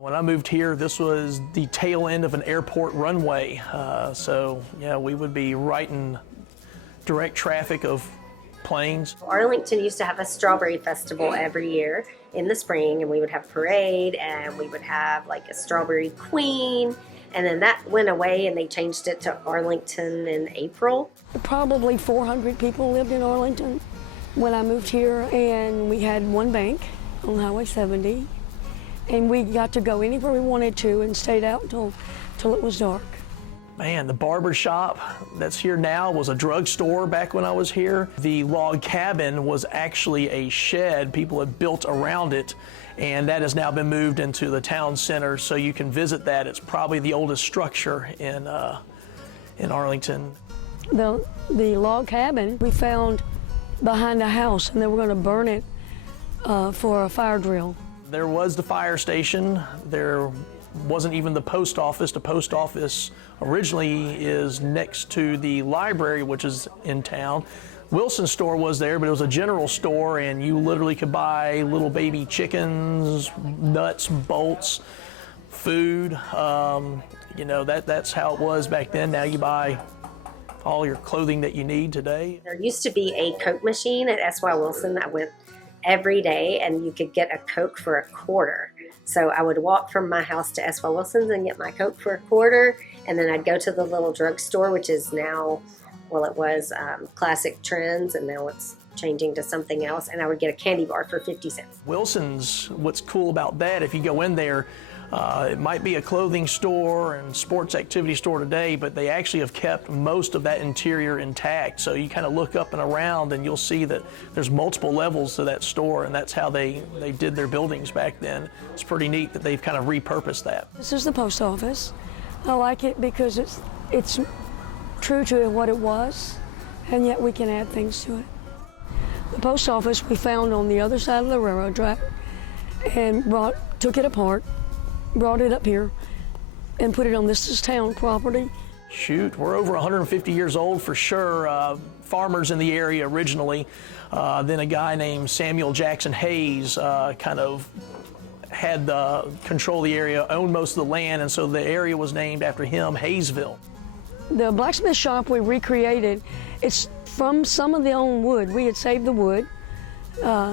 When I moved here, this was the tail end of an airport runway. So yeah, we would be right in direct traffic of planes. Arlington used to have a strawberry festival every year in the spring, and we would have parade, and we would have like a strawberry queen, and then that went away and they changed it to Arlington in April. Probably 400 people lived in Arlington when I moved here, and we had one bank on Highway 70, and we got to go anywhere we wanted to and stayed out till it was dark. Man, the barber shop that's here now was a drugstore back when I was here. The log cabin was actually a shed people had built around it, and that has now been moved into the town center, so you can visit that. It's probably the oldest structure in Arlington. The log cabin we found behind a house, and they were going to burn it for a fire drill. There was the fire station. There wasn't even the post office. The post office originally is next to the library, which is in town. Wilson's store was there, but it was a general store, and you literally could buy little baby chickens, nuts, bolts, food. You know, that's how it was back then. Now you buy all your clothing that you need today. There used to be a Coke machine at S.Y. Wilson that went every day, and you could get a Coke for a quarter. So I would walk from my house to S.Y. Wilson's and get my Coke for a quarter, and then I'd go to the little drugstore, which is now, well, it was Classic Trends, and now it's changing to something else, and I would get a candy bar for 50 cents. Wilson's, what's cool about that, if you go in there, it might be a clothing store and sports activity store today, but they actually have kept most of that interior intact. So you kind of look up and around and you'll see that there's multiple levels to that store, and that's how they did their buildings back then. It's pretty neat that they've kind of repurposed that. This is the post office. I like it because it's true to what it was, and yet we can add things to it. The post office we found on the other side of the railroad track and took it apart, brought it up here, and put it on this is town property. Shoot, we're over 150 years old for sure. Farmers in the area originally. Then a guy named Samuel Jackson Hayes kind of had control of the area, owned most of the land, and so the area was named after him, Hayesville. The blacksmith shop we recreated, it's from some of the old wood. We had saved the wood.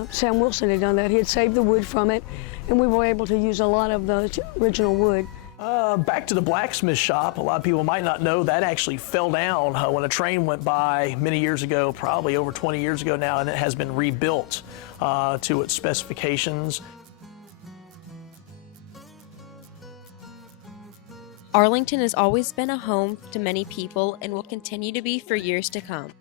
Sam Wilson had done that. He had saved the wood from it, and we were able to use a lot of the original wood. Back to the blacksmith shop, a lot of people might not know that actually fell down when a train went by many years ago, probably over 20 years ago now, and it has been rebuilt to its specifications. Arlington has always been a home to many people and will continue to be for years to come.